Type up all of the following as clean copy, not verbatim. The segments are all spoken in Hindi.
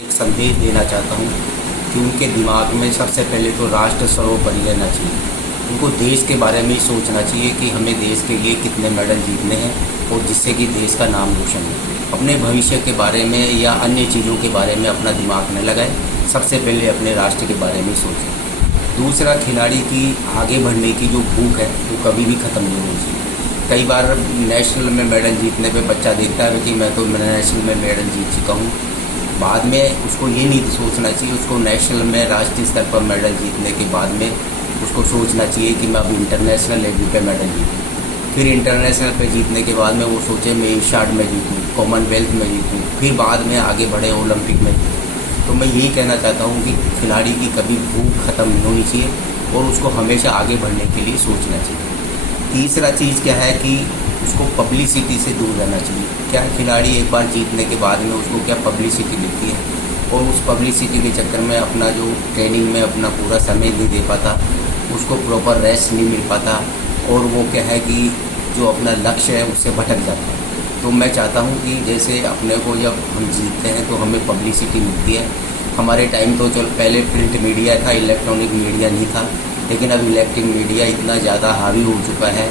एक संदेश देना चाहता हूँ कि उनके दिमाग में सबसे पहले तो राष्ट्र सर्वोपरि रहना चाहिए। उनको देश के बारे में ही सोचना चाहिए कि हमें देश के लिए कितने मेडल जीतने हैं और जिससे कि देश का नाम रोशन हो। अपने भविष्य के बारे में या अन्य चीज़ों के बारे में अपना दिमाग न लगाए, सबसे पहले अपने राष्ट्र के बारे में सोचें। दूसरा, खिलाड़ी की आगे बढ़ने की जो भूख है वो कभी भी ख़त्म नहीं होनी चाहिए। कई बार नेशनल में मेडल जीतने पे बच्चा देखता है कि मैं तो नेशनल में मेडल जीत चुका हूँ, बाद में उसको ये नहीं सोचना चाहिए। उसको नेशनल में राष्ट्रीय स्तर पर मेडल जीतने के बाद में उसको सोचना चाहिए कि मैं अब इंटरनेशनल लेवल पे मेडल जीतूँ। फिर इंटरनेशनल पे जीतने के बाद में वो सोचे मैं एशियाड में जीतूँ, कॉमनवेल्थ में जीतूँ, फिर बाद में आगे बढ़े ओलंपिक में जीतूँ। तो मैं यही कहना चाहता हूँ कि खिलाड़ी की कभी भूख ख़त्म नहीं होनी चाहिए और उसको हमेशा आगे बढ़ने के लिए सोचना चाहिए। तीसरा चीज़ क्या है कि उसको पब्लिसिटी से दूर रहना चाहिए। क्या खिलाड़ी एक बार जीतने के बाद में उसको क्या पब्लिसिटी मिलती है और उस पब्लिसिटी के चक्कर में अपना जो ट्रेनिंग में अपना पूरा समय नहीं दे पाता, उसको प्रॉपर रेस्ट नहीं मिल पाता और वो क्या है कि जो अपना लक्ष्य है उससे भटक जाता है। तो मैं चाहता हूँ कि जैसे अपने को जब हम जीतते हैं तो हमें पब्लिसिटी मिलती है। हमारे टाइम तो चल पहले प्रिंट मीडिया था, इलेक्ट्रॉनिक मीडिया नहीं था, लेकिन अब इलेक्ट्रॉनिक मीडिया इतना ज़्यादा हावी हो चुका है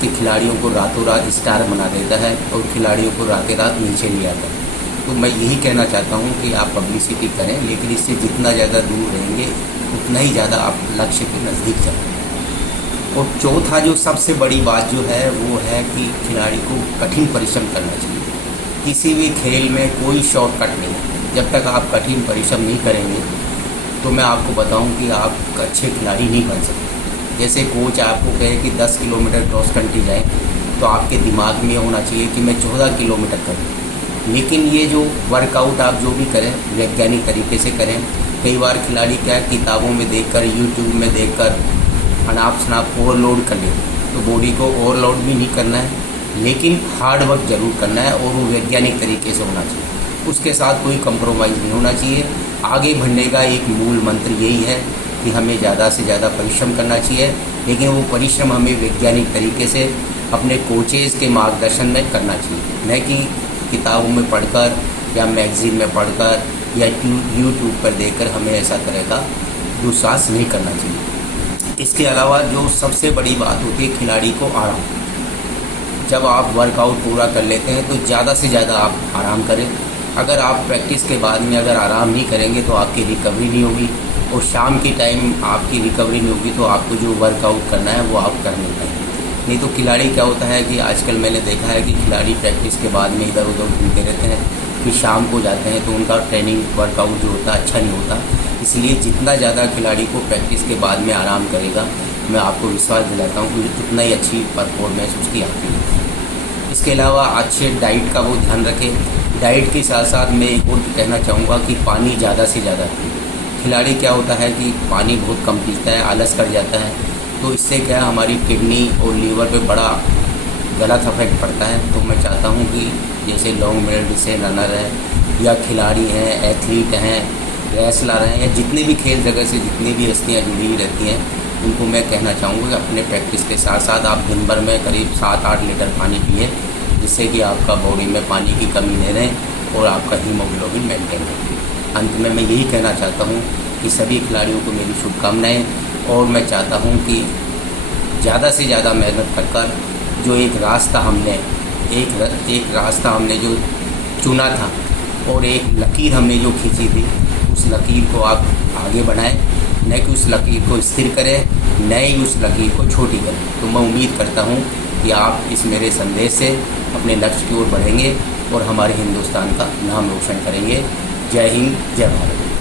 कि खिलाड़ियों को रातों रात स्टार बना देता है और खिलाड़ियों को रातें रात नीचे ले आता है। तो मैं यही कहना चाहता हूँ कि आप पब्लिसिटी करें, लेकिन इससे जितना ज़्यादा दूर रहेंगे उतना ही ज़्यादा आप लक्ष्य के नज़दीक जाएंगे। और चौथा जो सबसे बड़ी बात जो है वो है कि खिलाड़ी को कठिन परिश्रम करना चाहिए। किसी भी खेल में कोई शॉर्टकट नहीं है। जब तक आप कठिन परिश्रम नहीं करेंगे तो मैं आपको बताऊं कि आप अच्छे खिलाड़ी नहीं बन सकते। जैसे कोच आपको कहे कि 10 किलोमीटर क्रॉस कंट्री जाएँ तो आपके दिमाग में होना चाहिए कि मैं 14 किलोमीटर करूँ। लेकिन ये जो वर्कआउट आप जो भी करें वैज्ञानिक तरीके से करें। कई बार खिलाड़ी क्या किताबों में देखकर, यूट्यूब में देखकर अनाप शनाप ओवरलोड कर लेते, तो बॉडी को ओवरलोड भी नहीं करना है, लेकिन हार्ड वर्क ज़रूर करना है और वो वैज्ञानिक तरीके से होना चाहिए। उसके साथ कोई कंप्रोमाइज़ नहीं होना चाहिए। आगे बढ़ने का एक मूल मंत्र यही है कि हमें ज़्यादा से ज़्यादा परिश्रम करना चाहिए, लेकिन वो परिश्रम हमें वैज्ञानिक तरीके से अपने कोचेज़ के मार्गदर्शन में करना चाहिए, न कि किताबों में पढ़कर या मैगज़ीन में पढ़कर या यूट्यूब पर देखकर हमें ऐसा तरह का दुस्साहस नहीं करना चाहिए। इसके अलावा जो सबसे बड़ी बात होती है खिलाड़ी को आराम। जब आप वर्कआउट पूरा कर लेते हैं तो ज़्यादा से ज़्यादा आप आराम करें। अगर आप प्रैक्टिस के बाद में अगर आराम नहीं करेंगे तो आपकी रिकवरी नहीं होगी और शाम के टाइम आपकी रिकवरी नहीं होगी तो आपको जो वर्कआउट करना है वो आप कर नहीं पाएंगे। नहीं तो खिलाड़ी क्या होता है कि आजकल मैंने देखा है कि खिलाड़ी प्रैक्टिस के बाद में इधर उधर घूमते रहते हैं, फिर शाम को जाते हैं तो उनका ट्रेनिंग वर्कआउट जो होता है अच्छा नहीं होता। इसलिए जितना ज़्यादा खिलाड़ी को प्रैक्टिस के बाद में आराम करेगा, मैं आपको विश्वास दिलाता हूँ कि उतना ही अच्छी परफॉर्मेंस उसकी आती है। इसके अलावा अच्छे डाइट का वो ध्यान रखें। डाइट के साथ साथ मैं एक और कहना चाहूँगा कि पानी ज़्यादा से ज़्यादा पिए। खिलाड़ी क्या होता है कि पानी बहुत कम पीता है, आलस कर जाता है, तो इससे क्या हमारी किडनी और लीवर पे बड़ा गलत इफेक्ट पड़ता है। तो मैं चाहता हूँ कि जैसे लॉन्ग मेडल जैसे रनर हैं या खिलाड़ी हैं, एथलीट हैं, रेसलर हैं या जितने भी खेल जगह से जितनी भी हस्तियाँ जुड़ी रहती हैं, उनको मैं कहना चाहूँगा कि अपने प्रैक्टिस के साथ साथ आप दिन भर में करीब 7-8 लीटर पानी पिए, जिससे कि आपका बॉडी में पानी की कमी नहीं रहे और आपका हीमोग्लोबिन मेंटेन रहे। अंत में मैं यही कहना चाहता हूँ कि सभी खिलाड़ियों को मेरी शुभकामनाएँ और मैं चाहता हूँ कि ज़्यादा से ज़्यादा मेहनत कर जो एक रास्ता हमने जो चुना था और एक लकीर हमने जो खींची थी, उस लकीर को आप आगे बढ़ाएं, न कि उस लकीर को स्थिर करें, न ही उस लकीर को छोटी करें। तो मैं उम्मीद करता हूँ कि आप इस मेरे संदेश से अपने लक्ष्य की ओर बढ़ेंगे और हमारे हिंदुस्तान का नाम रोशन करेंगे। जय हिंद, जय भारत।